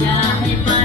อย่าให้ไป